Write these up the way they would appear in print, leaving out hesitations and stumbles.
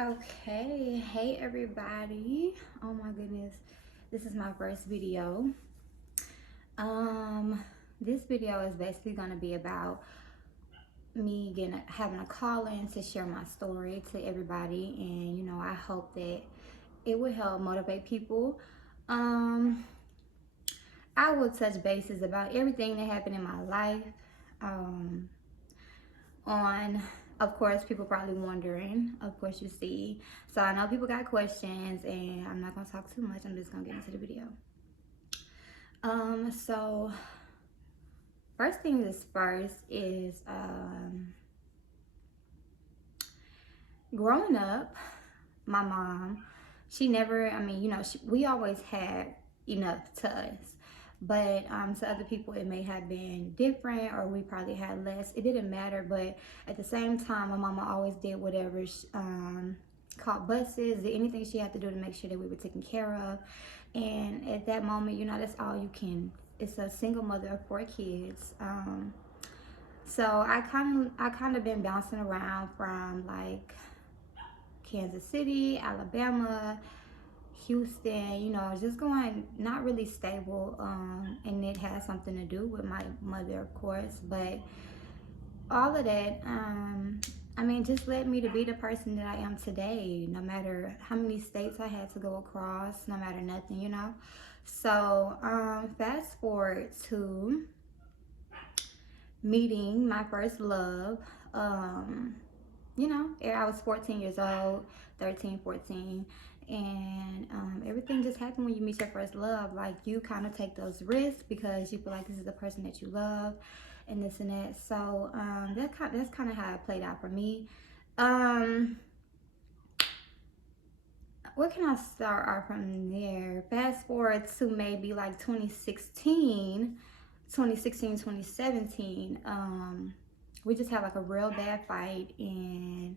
Okay, hey everybody. Oh my goodness. This is my first video. Um this video is basically going to be about me having a call in to share my story to everybody, and I hope that it will help motivate people. Um I will touch bases about everything that happened in my life. Um on Of course, people probably wondering, of course, you see. So I know people got questions, and I'm not gonna talk too much. I'm just gonna get into the video. So first thing is first is growing up, my mom, she never, we always had enough to us. But to other people, it may have been different, or we probably had less. It didn't matter. But at the same time, my mama always did whatever, called buses, did anything she had to do to make sure that we were taken care of. And at that moment, that's all you can. It's a single mother of 4 kids. So I kind of been bouncing around from like Kansas City, Alabama, Houston, just going not really stable. And it has something to do with my mother, of course, but all of that, just led me to be the person that I am today, no matter how many states I had to go across, no matter nothing. So, fast forward to meeting my first love. I was 14 years old, 13, 14, and everything just happened when you meet your first love. Like, you kind of take those risks because you feel like this is the person that you love, and this and that. So that's kind of how it played out for me. What can I start off from there? Fast forward to maybe like 2017. We just had like a real bad fight, and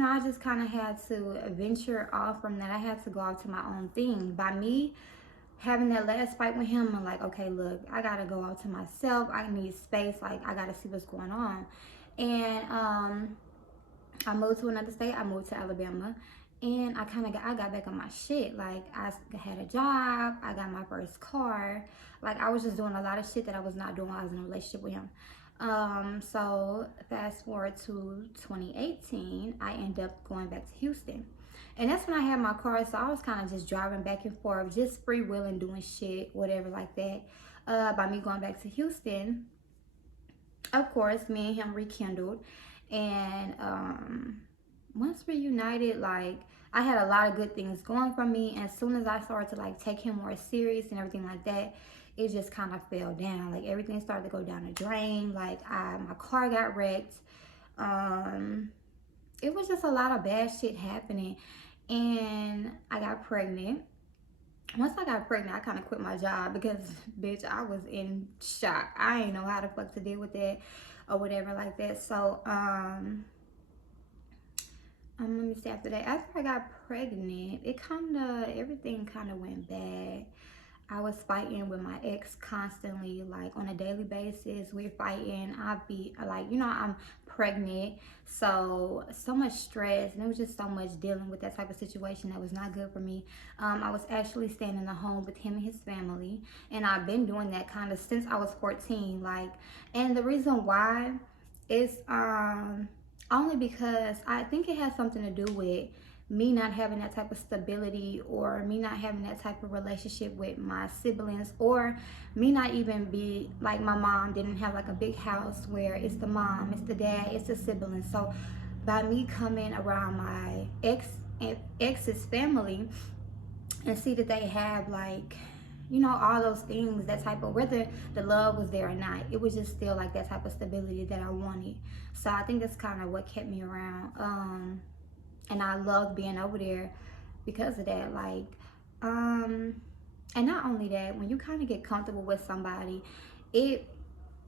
I just kind of had to venture off from that. I had to go off to my own thing. By me having that last fight with him, I'm like, okay, look, I gotta go out to myself. I need space. Like, I gotta see what's going on. And I moved to another state. I moved to Alabama, and I got back on my shit. Like, I had a job. I got my first car. Like, I was just doing a lot of shit that I was not doing while I was in a relationship with him. So fast forward to 2018, I end up going back to Houston. And that's when I had my car, so I was kind of just driving back and forth, just freewheeling, doing shit, whatever like that. By me going back to Houston, of course, me and him rekindled. And once reunited, like, I had a lot of good things going for me. And as soon as I started to like take him more serious and everything like that, it just kind of fell down. Like, everything started to go down the drain. Like, my car got wrecked. It was just a lot of bad shit happening, and I got pregnant. Once I got pregnant, I kind of quit my job because, bitch, I was in shock. I ain't know how the fuck to deal with that or whatever like that. So let me see, after that, after I got pregnant, everything kind of went bad. I was fighting with my ex constantly, like on a daily basis. We're fighting. I'd be like, I'm pregnant, so much stress, and it was just so much dealing with that type of situation that was not good for me. I was actually staying in the home with him and his family, and I've been doing that kind of since I was 14. Like, and the reason why is only because I think it has something to do with me not having that type of stability, or me not having that type of relationship with my siblings, or me not even be like, my mom didn't have like a big house where it's the mom, it's the dad, it's the siblings. So by me coming around my ex's family and see that they have, like, all those things, that type of, whether the love was there or not, it was just still like that type of stability that I wanted. So I think that's kind of what kept me around. And I loved being over there because of that. Like, and not only that, when you kind of get comfortable with somebody, it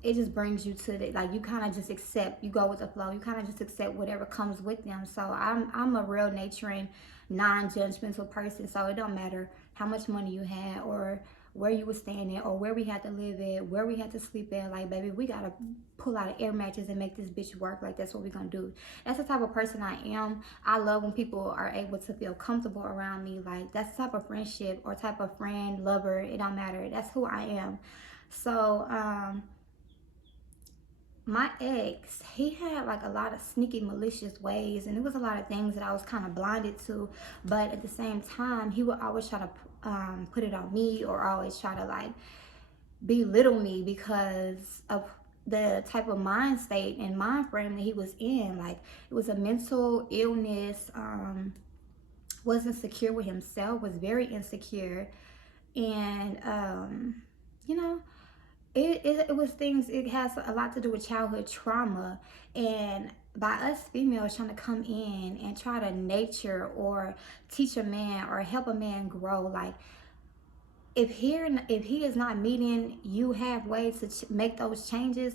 just brings you to the, like, you kind of just accept, you go with the flow, you kind of just accept whatever comes with them. So I'm a real naturing, non-judgmental person. So it don't matter how much money you had, or where you were staying at or where we had to live at, where we had to sleep at. Like, baby, we gotta pull out an air mattress and make this bitch work. Like, that's what we're gonna do. That's the type of person I am. I love when people are able to feel comfortable around me. Like, that's the type of friendship or type of friend, lover, it don't matter. That's who I am. So, my ex, he had like a lot of sneaky malicious ways, and it was a lot of things that I was kind of blinded to, but at the same time he would always try to put it on me, or always try to like belittle me because of the type of mind state and mind frame that he was in. Like, it was a mental illness, wasn't secure with himself, was very insecure, and you know, it was things, it has a lot to do with childhood trauma. And by us females trying to come in and try to nature or teach a man or help a man grow, like, if he is not meeting you halfway to make those changes,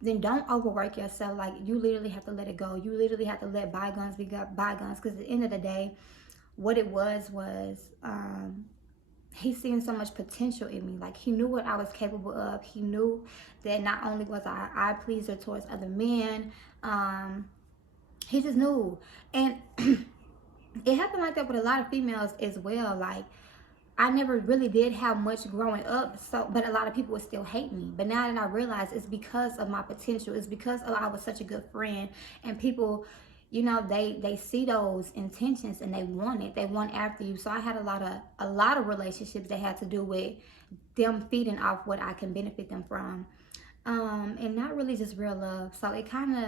then don't overwork yourself. Like, you literally have to let it go. You literally have to let bygones be bygones, because at the end of the day, what it was he seen so much potential in me. Like, he knew what I was capable of. He knew that not only was I eye pleaser towards other men, he just knew. And it happened like that with a lot of females as well. Like, I never really did have much growing up, so, but a lot of people would still hate me. But now that I realize it's because of my potential, it's because I was such a good friend, and people, you know, they see those intentions and they want it. They want after you. So I had a lot of relationships that had to do with them feeding off what I can benefit them from. And not really just real love. So it kind of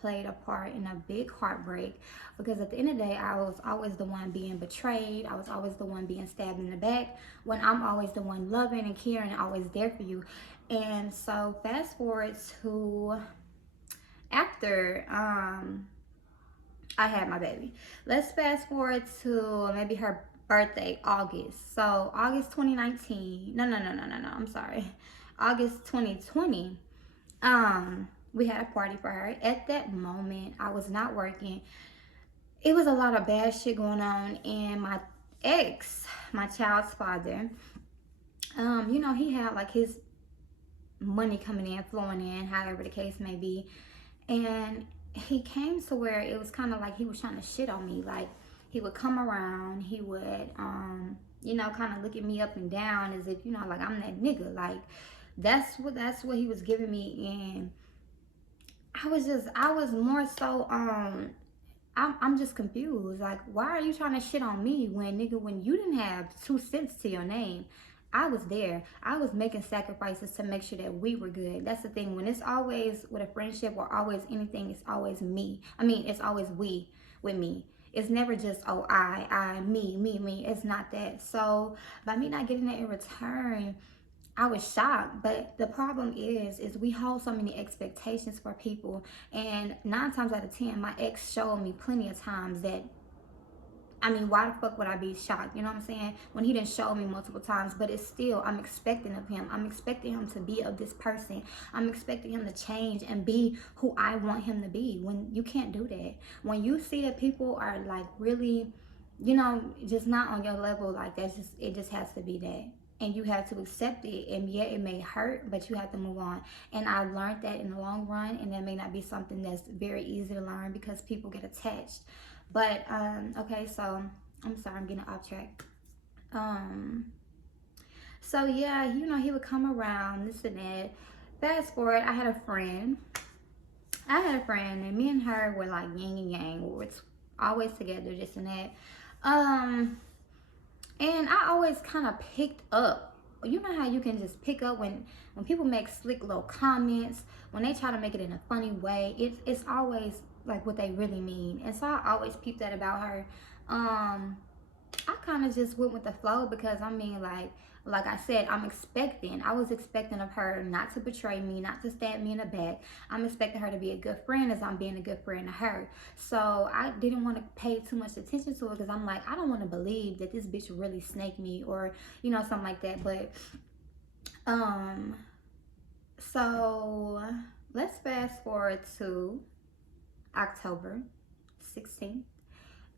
played a part in a big heartbreak, because at the end of the day, I was always the one being betrayed. I was always the one being stabbed in the back, when I'm always the one loving and caring and always there for you. And so fast forward to after I had my baby. Let's fast forward to maybe her birthday, August. So August 2019. No. I'm sorry. August 2020. We had a party for her. At that moment, I was not working. It was a lot of bad shit going on, and my ex, my child's father, you know, he had like his money coming in, flowing in, however the case may be. And he came to where it was kind of like he was trying to shit on me. Like, he would come around, he would you know, kind of look at me up and down as if, you know, like I'm that nigga. Like, that's what he was giving me. And I was more so I'm just confused. Like, why are you trying to shit on me when, nigga, when you didn't have 2 cents to your name? I was there. I was making sacrifices to make sure that we were good. That's the thing. When it's always with a friendship or always anything, it's always me. I mean, it's always we with me. It's never just, oh, me. It's not that. So by me not getting that in return, I was shocked. But the problem is we hold so many expectations for people. And 9 times out of 10, my ex showed me plenty of times that, I mean, why the fuck would I be shocked? You know what I'm saying? When he didn't show me multiple times, but it's still, I'm expecting of him. I'm expecting him to be of this person. I'm expecting him to change and be who I want him to be. When you can't do that. When you see that people are like really, you know, just not on your level, like that's just, it just has to be that. And you have to accept it. And yeah, it may hurt, but you have to move on. And I learned that in the long run, and that may not be something that's very easy to learn because people get attached. But okay, so I'm sorry, I'm getting off track. So yeah, you know, he would come around, this and that. Fast forward, I had a friend. And me and her were like yin and yang. We were always together, this and that. And I always kind of picked up. You know how you can just pick up when people make slick little comments, when they try to make it in a funny way. It's always like what they really mean. And so I always peeped that about her. I kind of just went with the flow, because I mean, like I said, I was expecting of her not to betray me, not to stab me in the back. I'm expecting her to be a good friend as I'm being a good friend to her. So I didn't want to pay too much attention to it, because I'm like, I don't want to believe that this bitch really snaked me, or, you know, something like that. But so let's fast forward to October 16th,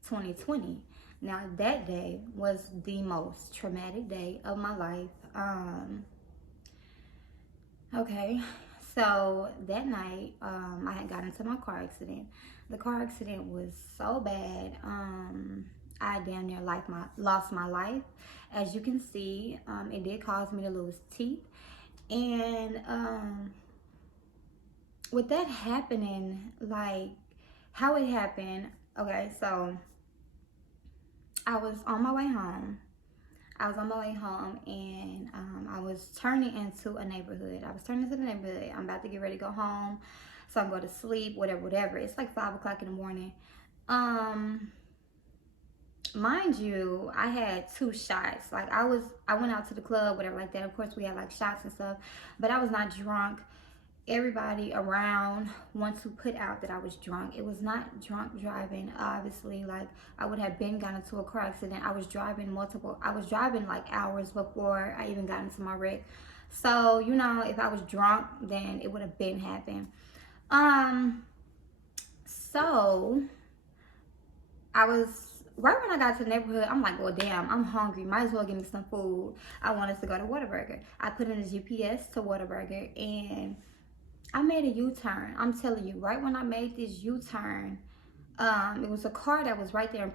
2020. Now that day was the most traumatic day of my life. Okay, so that night, I had got into my car accident. The car accident was so bad. I damn near lost my life. As you can see, it did cause me to lose teeth. And with that happening, like how it happened, okay, so I was on my way home. I was on my way home and I was turning into a neighborhood. I was turning into the neighborhood. I'm about to get ready to go home. So I'm going to sleep, whatever. It's like 5 o'clock in the morning. Um, Mind you, I had 2 shots. Like I went out to the club, whatever like that. Of course we had like shots and stuff, but I was not drunk. Everybody around wants to put out that I was drunk. It was not drunk driving, obviously. Like I would have been got into a car accident. I was driving like hours before I even got into my wreck. So, you know, if I was drunk, then it would have been happened. Um, so I was right when I got to the neighborhood, I'm like, well, damn, I'm hungry. Might as well give me some food. I wanted to go to Whataburger. I put in a GPS to Whataburger and I made a U-turn. I'm telling you, right when I made this U-turn, it was a car that was right there in